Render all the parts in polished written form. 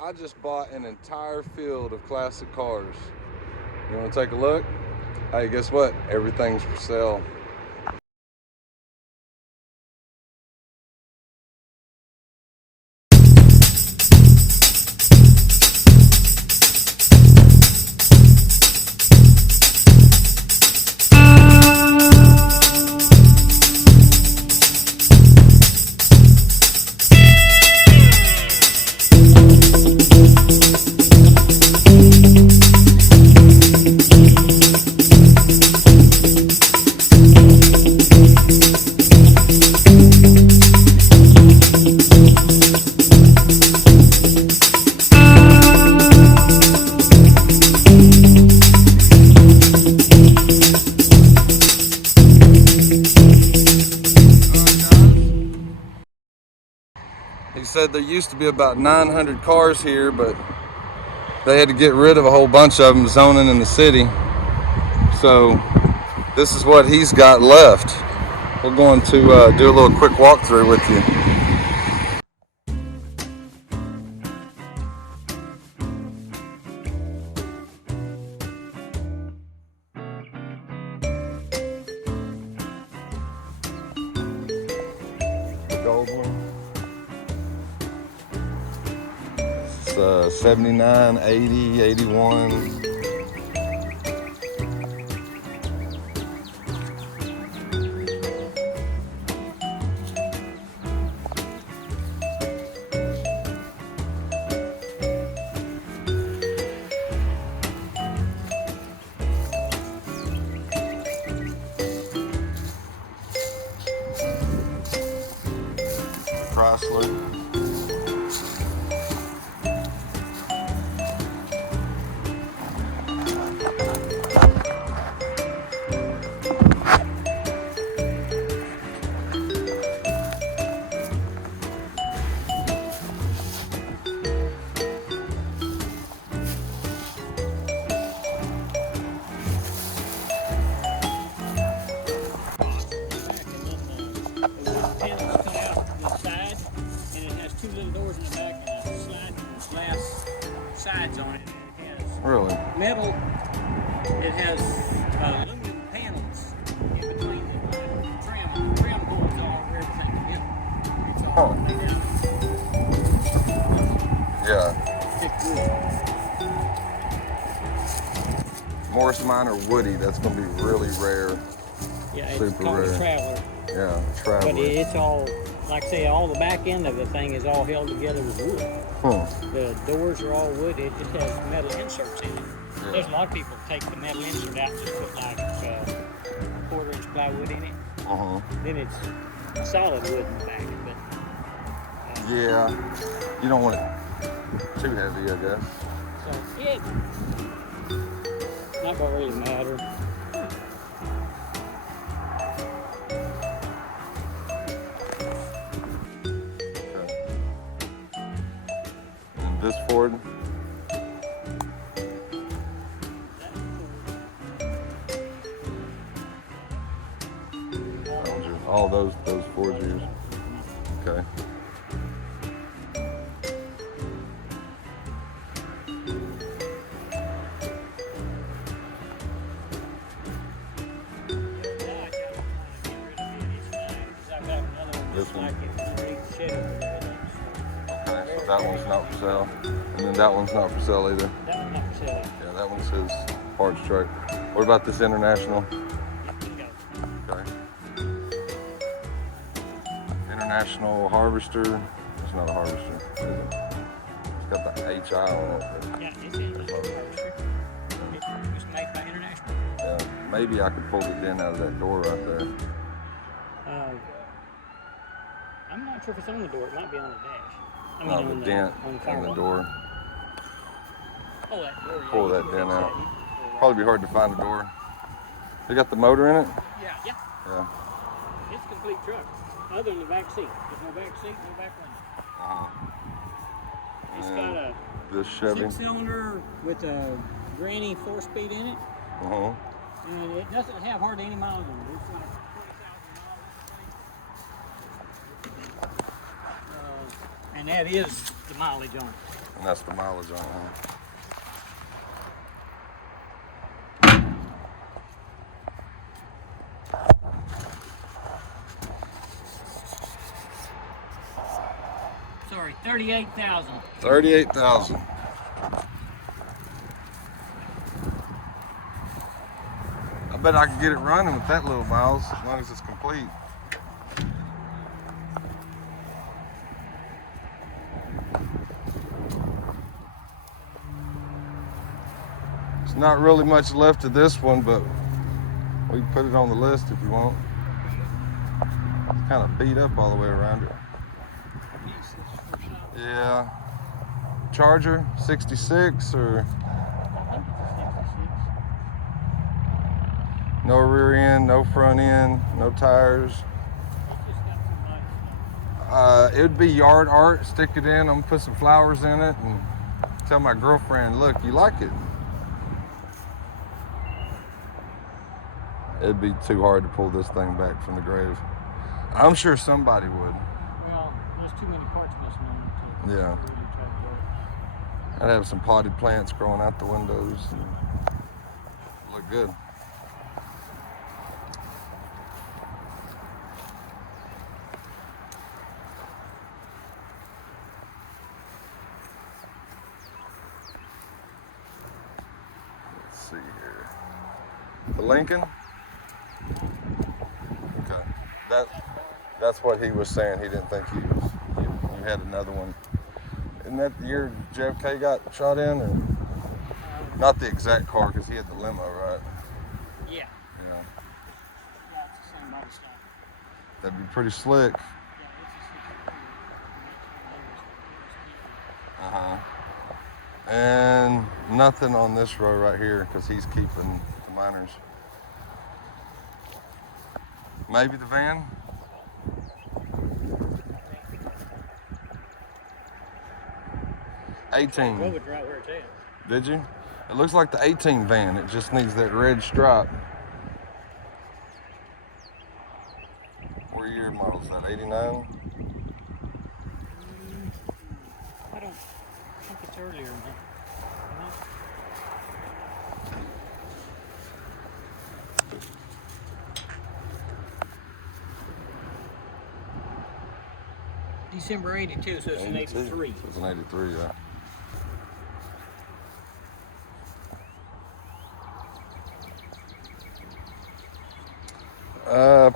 I just bought an entire field of classic cars. You want to take a look? Hey, guess what? Everything's for sale. He said there used to be about 900 cars here, but they had to get rid of a whole bunch of them zoning in the city. So this is what he's got left. We're going to do a little quick walkthrough with you. The gold one. It's 79, 80, 81. Chrysler. Sides on it. It has Really? metal. It has aluminum panels in between the trim holes all over everything. Yep. It's all laid down. Yeah. Thick wood. Morris Minor Woody. That's going to be really rare. Yeah, it's Super called rare. a Traveler. Yeah, Traveler. But it's all, like I say, all the back end of the thing is all held together with wood. The doors are all wood. It just has metal inserts in it. Yeah. There's a lot of people take the metal insert out and just put like a 1/4 inch plywood in it. Then it's solid wood in the back. But yeah, you don't want it too heavy, I guess. So yeah, not gonna really matter. This Ford. All those Fords use. Okay. This one. Okay, so that one's not for sale. And then that one's not for sale either. That one's not for sale. Yeah, that one says parts truck. What about this International? Okay. International Harvester. It's not a Harvester, is it? It's got the HI on it. Yeah, it's International Harvester. It's made by International. Yeah, maybe I could pull the dent out of that door right there. I'm not sure if it's on the door. It might be on the dash. I mean, No, on the dent on the in the door. Oh, that door. Yeah, Pull that dent out. Probably be hard to find the door. They got the motor in it? Yeah. Yeah. It's a complete truck, other than the back seat. There's no back seat, no back window. It's got a this Chevy 6-cylinder with a granny 4-speed in it. And it doesn't have hardly any miles on it. It's like 20,000 miles. And that is the mileage on it. And that's the mileage on it, huh? Sorry, 38,000. 38,000. I bet I could get it running with that little miles, as long as it's complete. There's not really much left of this one, but we can put it on the list if you want. It's kind of beat up all the way around it. Yeah. Charger, 66 or no rear end, no front end, no tires. It would be yard art. Stick it in. I'm gonna put some flowers in it and tell my girlfriend, look, you like it? It'd be too hard to pull this thing back from the grave. I'm sure somebody would. Well, there's too many parts missing on it to Yeah. really try to work. I'd have some potted plants growing out the windows and look good. Let's see here. The Lincoln? Okay. That's what he was saying. He didn't think you had another one. Isn't that the year JFK got shot in? Or not the exact car, because he had the limo, right? Yeah. Yeah. Yeah, it's the same body style. That'd be pretty slick. Yeah, And nothing on this row right here, because he's keeping the miners. Maybe the van? I 18. drove it right where it's at. Did you? It looks like the 18 van. It just needs that red stripe. What year model is that? 89? I don't think it's earlier than that. December 82, so it's an 83. So it's an 83, yeah.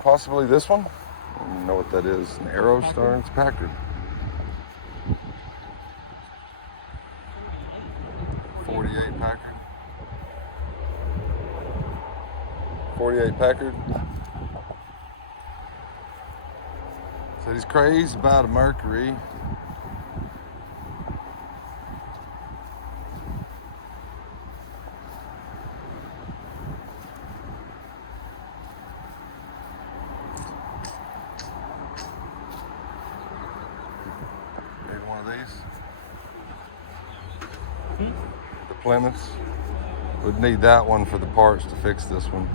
Possibly this one. I don't know what that is. An Arrow Star. It's Packard. 48 Packard. 48 Packard. So he's crazy about a Mercury. Maybe one of these. The Plymouths. Would need that one for the parts to fix this one.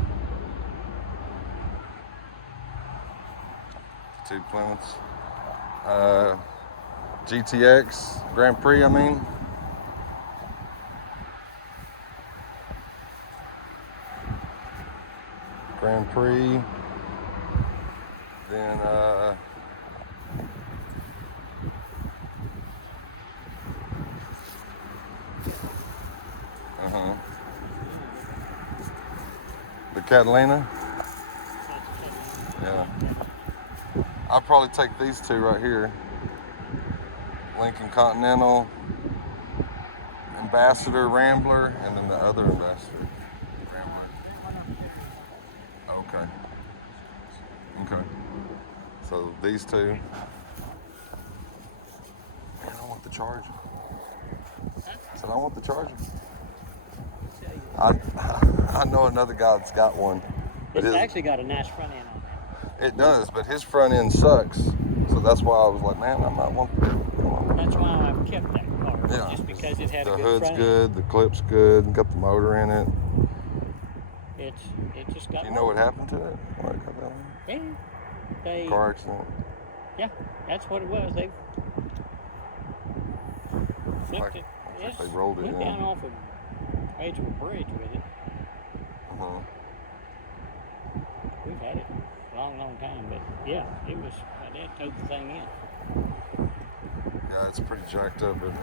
Two Plymouths. GTX Grand Prix, I mean. Grand Prix. Then the Catalina. Yeah. I'll probably take these two right here. Lincoln Continental, Ambassador, Rambler, and then the other Ambassador, Rambler. Okay. Okay. So these two. Man, I want the Charger. I said I want the Charger. I know another guy that's got one. It's actually got a nice front end on it. It does, but his front end sucks. So that's why I was like, man, I might want that. That's why I've kept that car. Yeah. Just because it had The a good hood's front good, the clip's good, got the motor in it. end. It just got. You know what happened to it? Yeah. They. Car accident. Yeah, that's what it was. Think that they rolled it went in. down off of edge of a bridge with it. Uh-huh. We've had it a long, long time, but yeah, it was. My dad towed the thing in. Yeah, it's pretty jacked up, isn't it?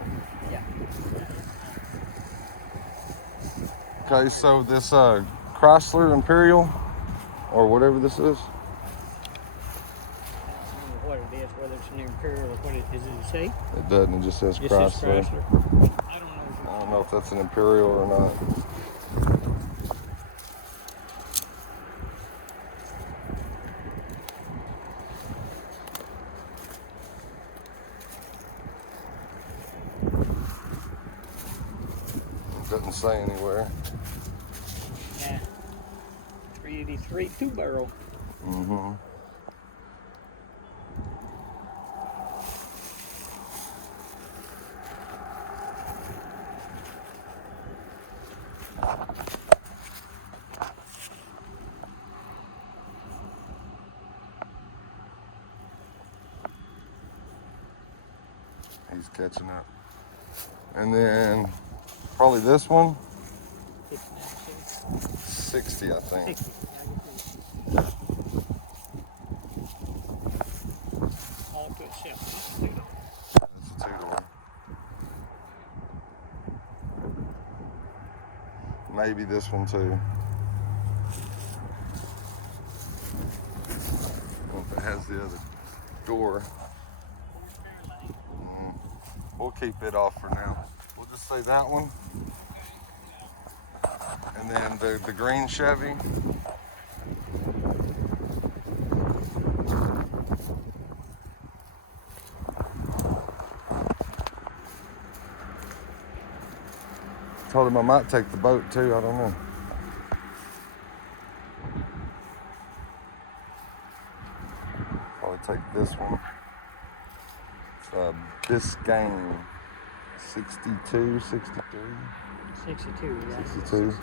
Yeah. Okay, so this Chrysler Imperial, or whatever this is. I don't remember what it is, whether it's an Imperial or what it is. It say? It doesn't. It just says It Chrysler. says Chrysler. I don't know. I don't know if that's an Imperial or not. It doesn't say anywhere. Yeah. 383 two-barrel. Mm-hmm. He's catching up. And then probably this one, 60, I think. 60. All to itself. That's a two-door. Maybe this one too. If it has the other door. We'll keep it off for now. We'll just say that one. And then the green Chevy. Told him I might take the boat too, I don't know. Probably take this one. It's a Biscayne 62, 63. 62, yeah. 62.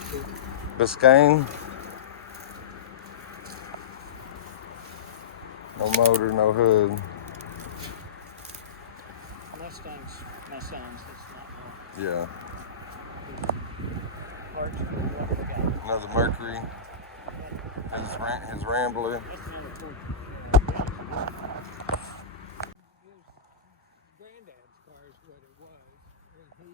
Biscayne. No motor, no hood. Mustang's my son's. It's not mine. Yeah. Hard to know what we got. Another Mercury. His Rambler. That's another Ford. Granddad's car is what it was, and he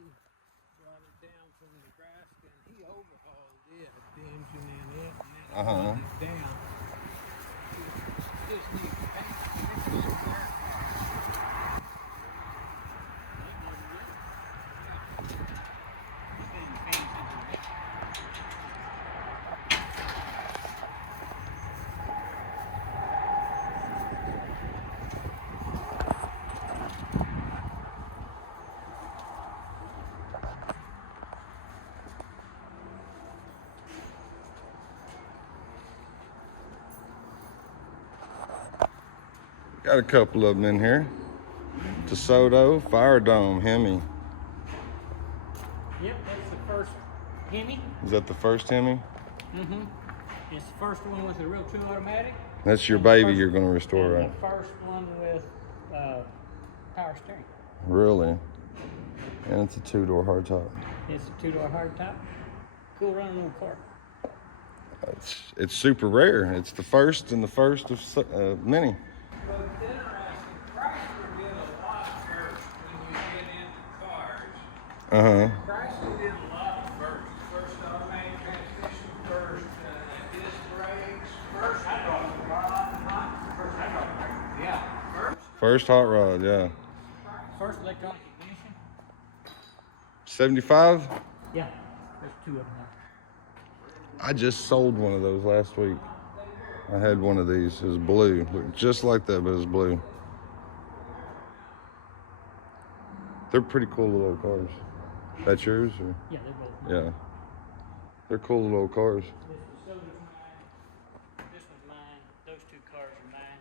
brought it down from Nebraska, and he overhauled it, the engine in it, and then he brought it down. Just needs paint. Got a couple of them in here. DeSoto, Fire Dome, Hemi. Yep, that's the first Hemi. Is that the first Hemi? Mm-hmm. It's the first one with a real true automatic. That's your baby you're going to restore, And right? the first one with power steering. Really? And it's a two-door hardtop. It's a two-door hardtop. Cool running little car. It's super rare. It's the first and the first of many. Well, it's interesting. Chrysler did a lot first when you get into cars. Uh-huh. Chrysler did a lot first. First automatic transmission, first disc brakes, first hydraulic rod, first hydraulic brake. Yeah, First hot rod, yeah. First electronic ignition. 75? Yeah, there's two of them there. I just sold one of those last week. I had one of these. It was blue. Looked just like that, but it was blue. They're pretty cool little cars. That's yours? Or? Yeah, they're both. Yeah. They're cool little cars. This DeSoto's mine. This one's mine. Those two cars are mine.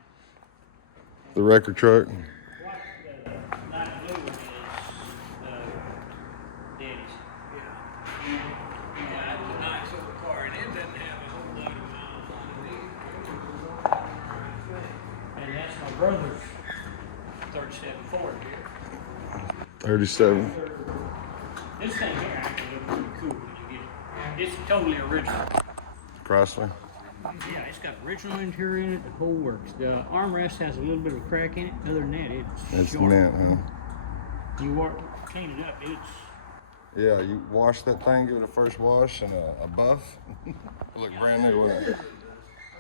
The record truck. What the light blue one is Daddy's. Yeah, it's a nice old car, and it doesn't have a whole lot of miles on it either. And that's my brother's 37 Ford here. 37. This thing here actually looks pretty cool when you get it. It's totally original. Chrysler. Yeah, it's got original interior in it, the whole works. The armrest has a little bit of a crack in it. Other than that, It's sharp. mint, huh? You clean it up, it's... Yeah, you wash that thing, give it a first wash and a buff. Look brand new, wouldn't it?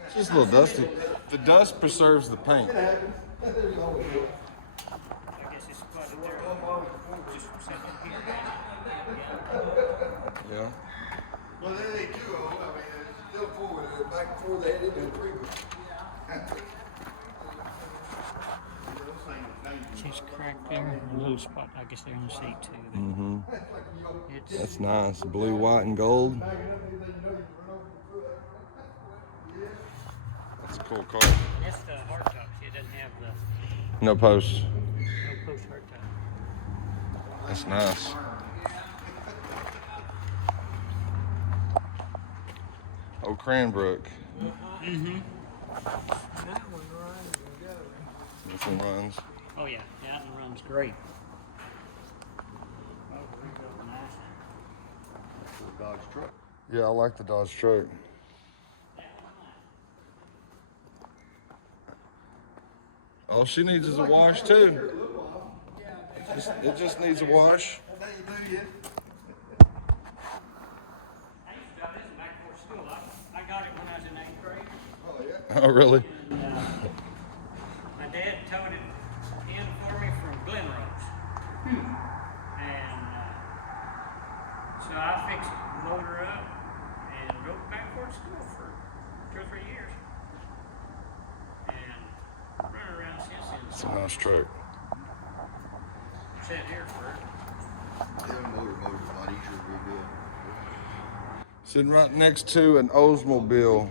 It's just a little dusty. The dust preserves the paint. I guess it's spotted there. Just set up here. Yeah. Well, they ain't too old. I mean, it's still forward. Back before they had it in treatment. She's cracked there. A little spot, I guess they're on the seat too. Mm-hmm. It's, That's nice. Blue, white, and gold. That's a cool car. that's the hardtop. See, it doesn't have the No posts. no post hardtop. That's nice. Old Cranbrook. Mm-hmm. That one runs and goes. This one runs. Oh yeah, that one runs great. Dodge truck. Yeah, I like the Dodge truck. All she needs is a wash too. It just needs a wash. How you do, yeah? I used to drive this back before school. I got it when I was in 8th grade. Oh, yeah. Oh, really? And, my dad towed it in for me from Glenrose. And so I fixed the motor up and drove it back for school for 2 or 3 years. And running around since then. It's a nice truck. Sat here for Yeah, motor's a lot easier to rebuild. Sitting right next to an Oldsmobile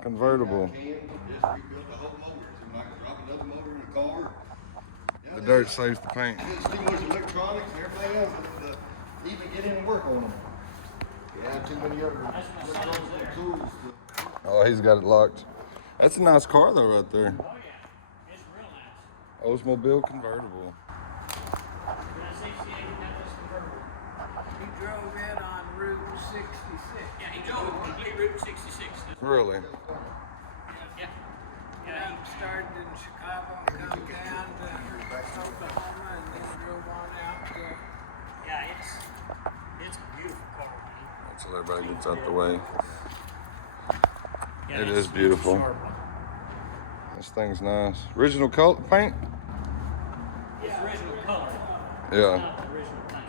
convertible. Just rebuilt the whole motor. So I can drop another motor in the car. The dirt saves the paint. There's too much electronics and everything else to even get in and work on them. You have too many other electronic tools to... Oh, he's got it locked. That's a nice car though, right there. oh yeah, it's real nice. Oldsmobile convertible. When I say see, that was convertible. He drove it on Route 66. Yeah, he drove it complete Route 66. Really? Yeah. Yeah, he started in Chicago, come down to Oklahoma, and then drove on out to... Yeah, it's a beautiful car, man. Until everybody gets out the way. Yeah, It it's is beautiful. sharp. This thing's nice. Original color paint? It's original color. Yeah. It's not the original paint.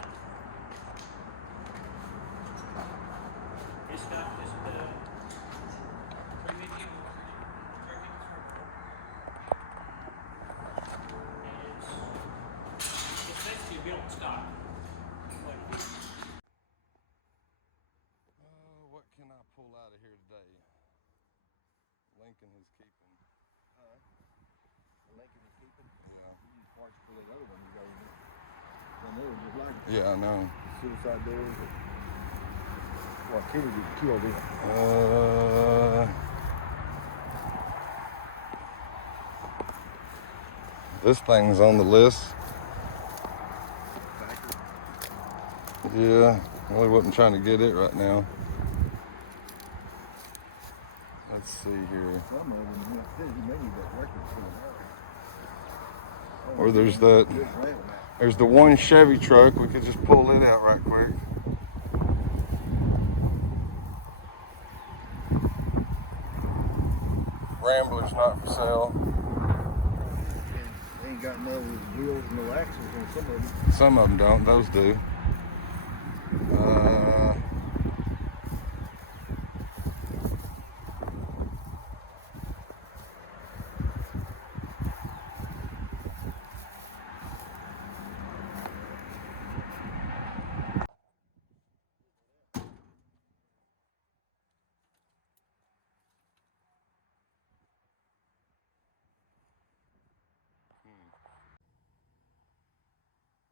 It's got this bit of 350 it's basically built stock. What it is. What can I pull out of here today? Lincoln is keeping. Lincoln is keeping. Yeah. Parts for the other one you got in there. And they were just like Yeah, I know. suicide doors. Well, Kennedy killed him. This thing's on the list. Yeah, really wasn't trying to get it right now. Let's see here. Some of them, maybe that record's still there. Or there's the one Chevy truck. We could just pull it out right quick. Rambler's not for sale. They ain't got no wheels, no axles on some of them. Some of them don't. Those do.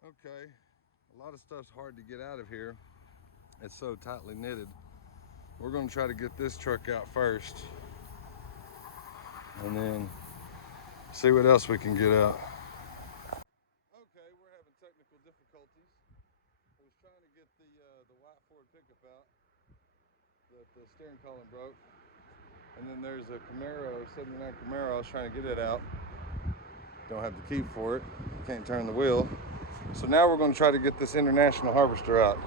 Okay, a lot of stuff's hard to get out of here. It's so tightly knitted. We're gonna try to get this truck out first and then see what else we can get out. Okay, we're having technical difficulties. I was trying to get white Ford pickup out that the steering column broke. And then there's a Camaro, 79 Camaro. I was trying to get it out. Don't have the key for it. Can't turn the wheel. So now we're going to try to get this International Harvester out.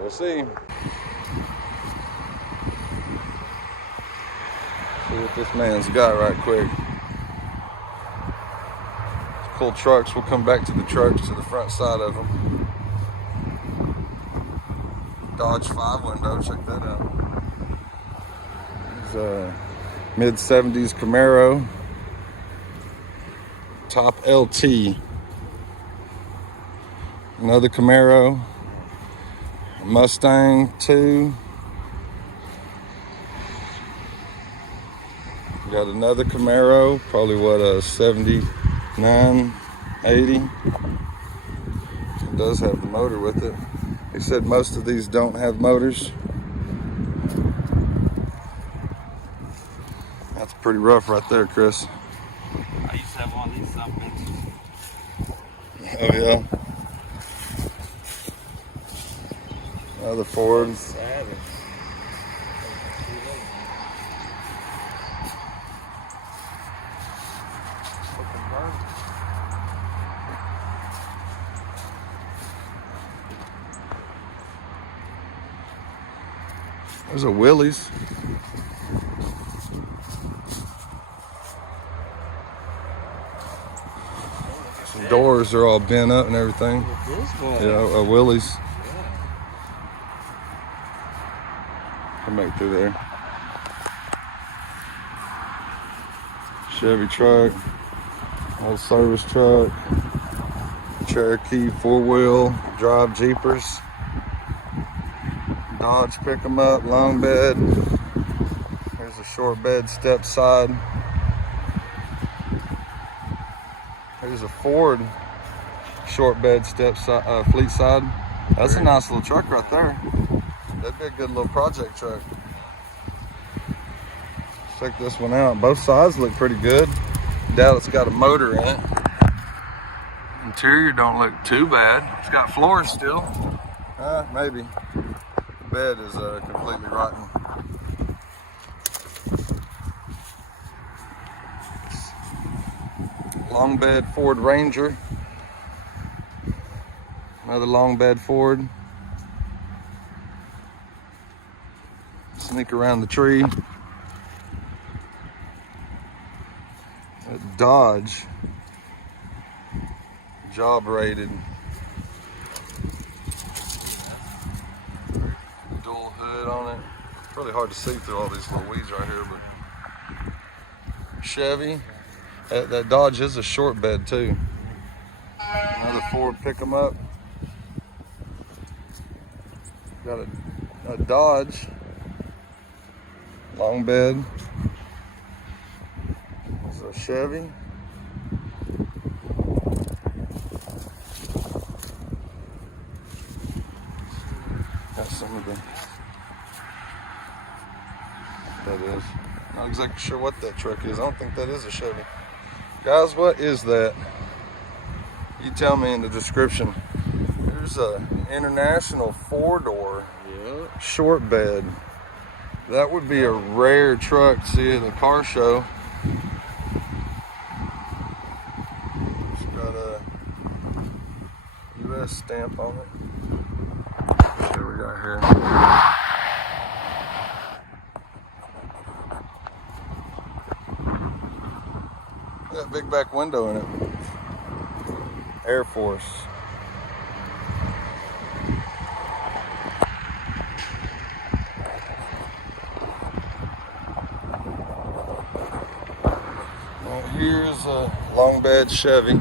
We'll see. See what this man's got right quick. Let's pull trucks. We'll come back to the trucks, to the front side of them. Dodge 5 window, check that out. It's a mid-70s Camaro. Top LT. Another Camaro. Mustang 2. Got another Camaro, probably what, a 79, 80. It does have the motor with it. He said most of these don't have motors. That's pretty rough right there, Chris. I used to have one of these somethings. Oh yeah. Another Ford. Savage. There's a Willys. Some doors are all bent up and everything. This one. Yeah, a Willys. Come back through there. Chevy truck. Old service truck. Cherokee 4-wheel drive Jeepers. Dodge pick 'em up, long bed. Here's a short bed step side. Here's a Ford short bed step side, fleet side. That's a nice little truck right there. That'd be a good little project truck. Check this one out. Both sides look pretty good. Doubt it's got a motor in it. Interior don't look too bad. It's got floors still. Maybe. The bed is completely rotten. Long bed Ford Ranger. Another long bed Ford. Sneak around the tree. A Dodge. Job rated. Dual hood on it. It's really hard to see through all these little weeds right here, but Chevy. That Dodge is a short bed too. Another Ford pick 'em up. Got a Dodge. Long bed. It's a Chevy. Got some of the, that is. Not exactly sure what that truck is. I don't think that is a Chevy. Guys, what is that? You tell me in the description. There's a International 4-door short bed. That would be a rare truck to see at a car show. It's got a US stamp on it. What we got here? Got a big back window in it. Air Force. Well, here's a long bed Chevy.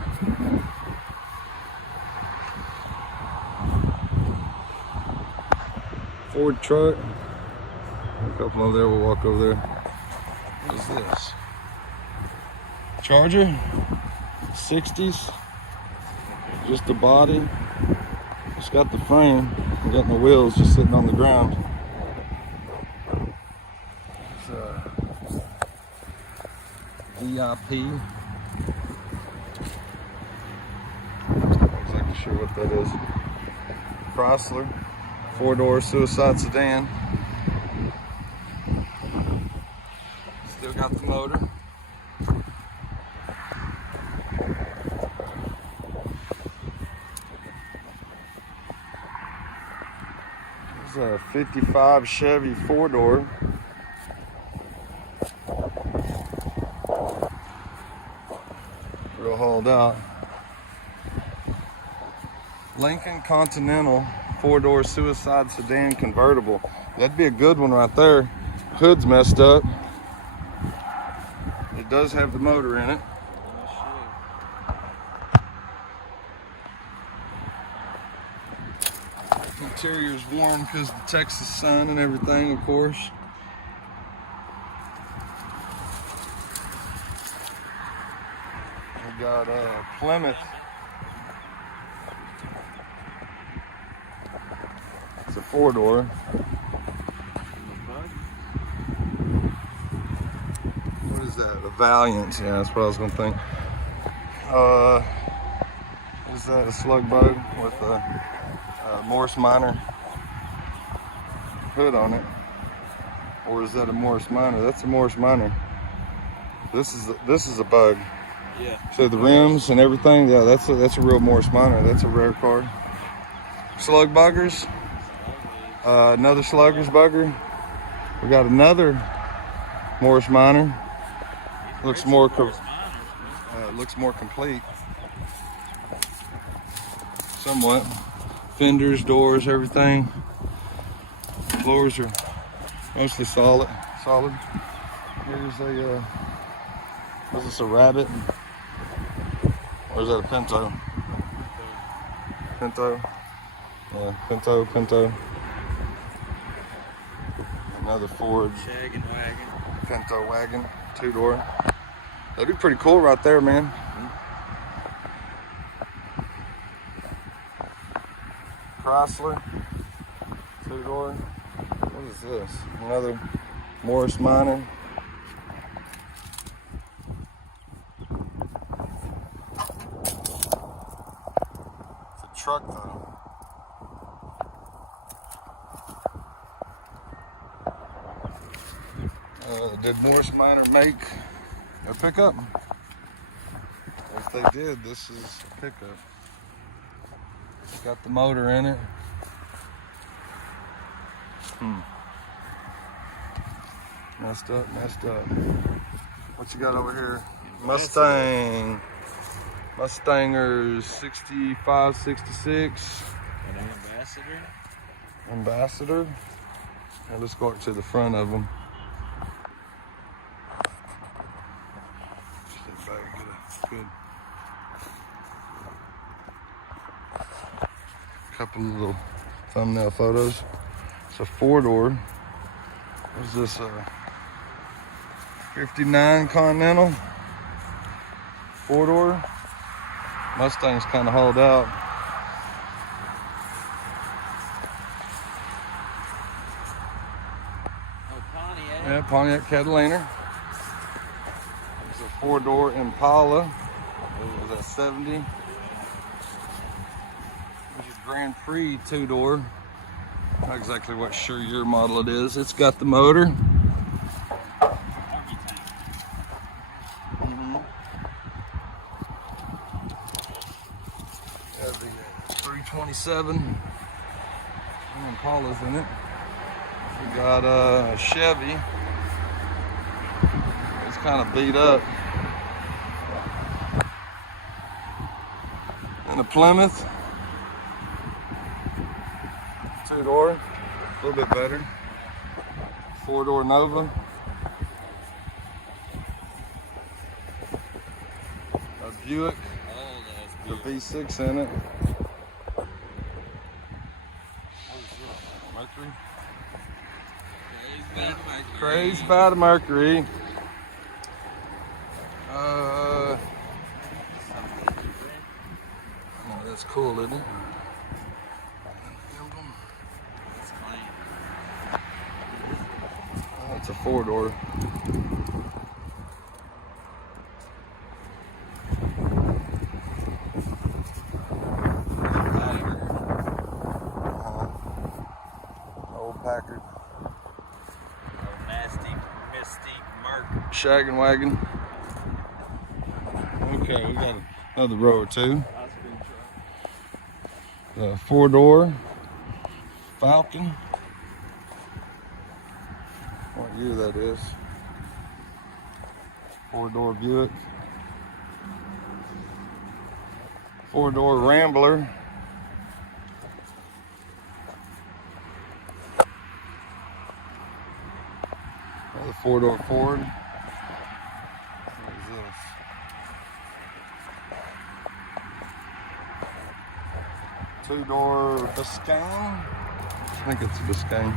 Ford truck. A couple over there, we'll walk over there. What is this? Charger? 60s. Just the body. It's got the frame. We got no wheels, just sitting on the ground. It's a VIP. Not exactly sure what that is. Chrysler. 4-door suicide sedan. Still got the motor. This is a 55 Chevy 4-door. Real hauled out. Lincoln Continental 4-door suicide sedan convertible. That'd be a good one right there. Hood's messed up. It does have the motor in it. Interior's warm because of the Texas sun and everything, of course. We got Plymouth. It's a 4-door. What is that? A Valiant. Yeah, that's what I was gonna think. What is that? A slug bug with a Morris Minor hood on it, or is that a Morris Minor? That's a Morris Minor. This is a bug. Yeah. So the rims and everything. Yeah, that's a real Morris Minor. That's a rare car. Slug buggers. Another sluggers bugger. We got another Morris Minor. Looks more complete. Somewhat. Fenders, doors, everything. Floors are mostly solid. Here's a is this a Rabbit? Or is that a Pinto? Pinto. Yeah, Pinto. Another Ford Shaggin' wagon. Pinto wagon, 2-door. That'd be pretty cool right there, man. Chrysler, 2-door. What is this? Another Morris Minor. It's a truck though. Did Morris Minor make a pickup? If they did, this is a pickup. It's got the motor in it. Messed up. What you got over here? Mustangers 65, 66. An Ambassador. Now let's go up to the front of them. Step back, get a good couple of little thumbnail photos. It's a 4-door. What is this? 59 Continental 4-door. Mustang's kind of hauled out. Yeah, Pontiac Catalina. It's a 4-door Impala. What was that, 70? There's a Grand Prix 2-door. Not exactly what sure year model it is. It's got the motor. Has the 327 Impalas in it. We got a Chevy. It's kind of beat up. And a Plymouth. 2-door. A little bit better. 4-door Nova. A Buick. The V6 in it. Mercury. Crazy about a Mercury. Oh, that's cool, isn't it? Oh, it's a 4-door. Packard. Nasty, mystique, Merc. Shaggin' wagon. Okay, we got another row or two. The 4-door Falcon. What year that is? 4-door Buick. 4-door Rambler. Another 4-door Ford. What is this? Two-door Biscayne. I think it's a Biscayne.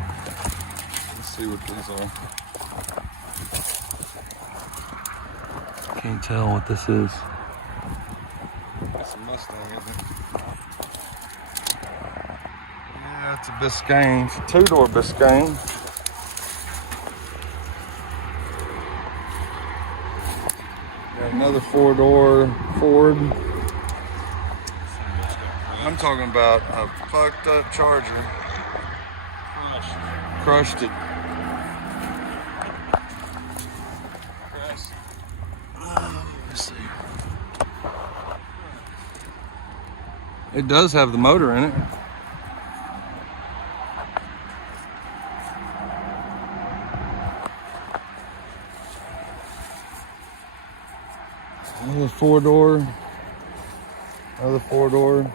Let's see what these are. Can't tell what this is. That's a Mustang, isn't it? Yeah, it's a Biscayne. It's a 2-door Biscayne. Got another 4-door Ford. I'm talking about a fucked up Charger. Crushed it. Let's see. It does have the motor in it. Another 4-door. Another 4-door.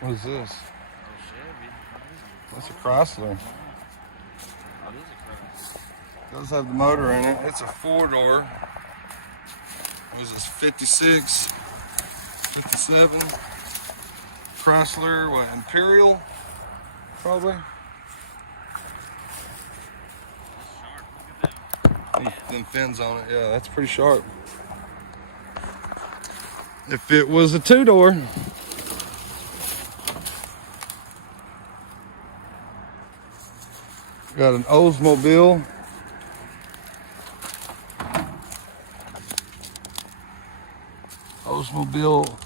What is this? That's a Chrysler. It does have the motor in it. It's a 4-door. What is this? 56, 57. Chrysler, what, Imperial? Probably. Them fins on it, yeah, that's pretty sharp. If it was a 2-door, got an Oldsmobile. Oldsmobile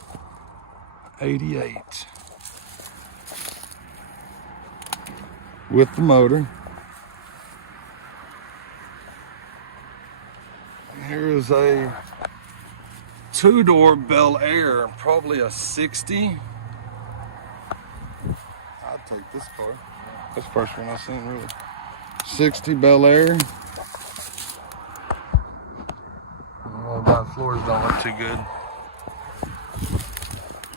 88 with the motor. And here is a 2-door Bel Air, probably a 60. I'd take this car. That's the first one I've seen, really. 60 Bel Air. All the floors don't look too good.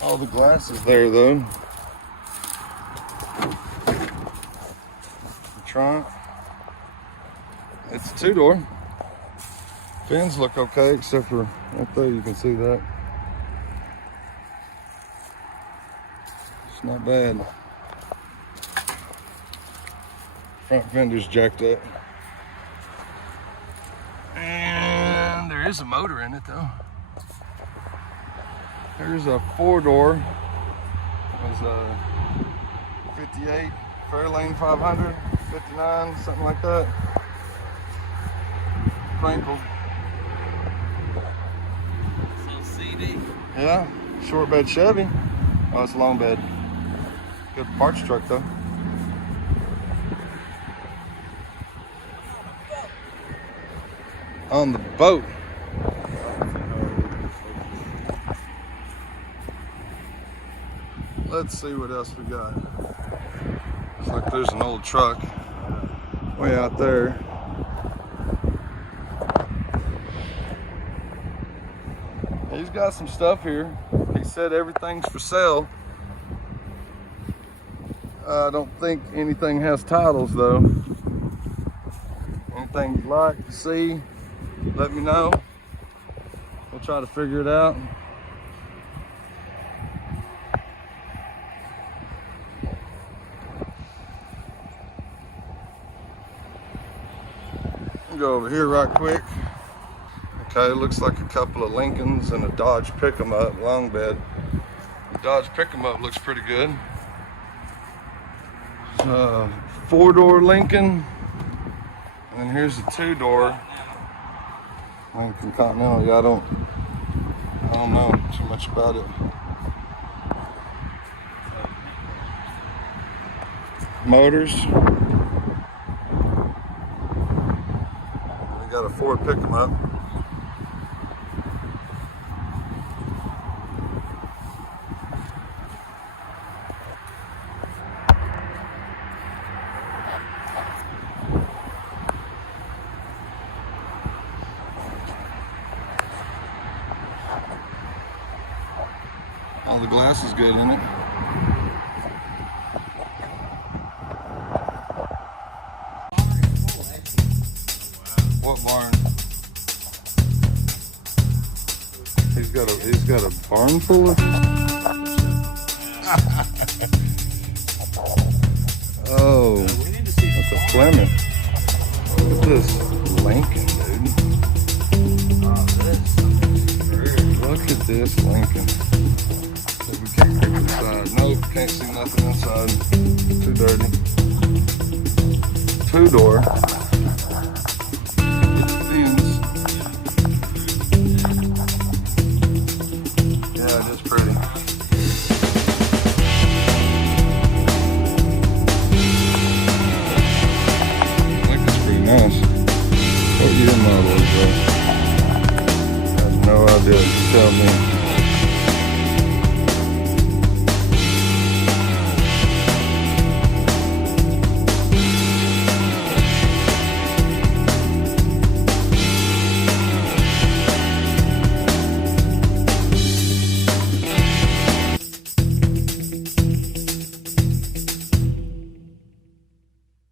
All the glass is there though. The trunk. It's a 2-door. Fins look okay, except for right there, you can see that. It's not bad. Front fender's jacked up. And there is a motor in it though. There's a 4-door. It was a 58 Fairlane 500, 59, something like that. Crinkled. So CD. Yeah, short bed Chevy. Oh, it's a long bed. Good parts truck though. On the boat. Let's see what else we got. Looks like there's an old truck way out there. He's got some stuff here. He said everything's for sale. I don't think anything has titles though. Anything you'd like to see, let me know. We'll try to figure it out. Go over here right quick. Okay, looks like a couple of Lincolns and a Dodge Pick-em-up long bed. The Dodge Pick-em-up looks pretty good. 4-door Lincoln, and then here's a 2-door Lincoln Continental. Yeah, I don't know too much about it. Motors. got a Ford pick 'em up. All the glass is good in it. What barn? He's got a barn full of. Oh, that's a Plymouth. Look at this Lincoln, dude. Look at this Lincoln. We can't get inside. Nope, can't see nothing inside. Too dirty. Two-door. Yeah, it is pretty. I think it's pretty nice. What year model is that? I have no idea. Tell me.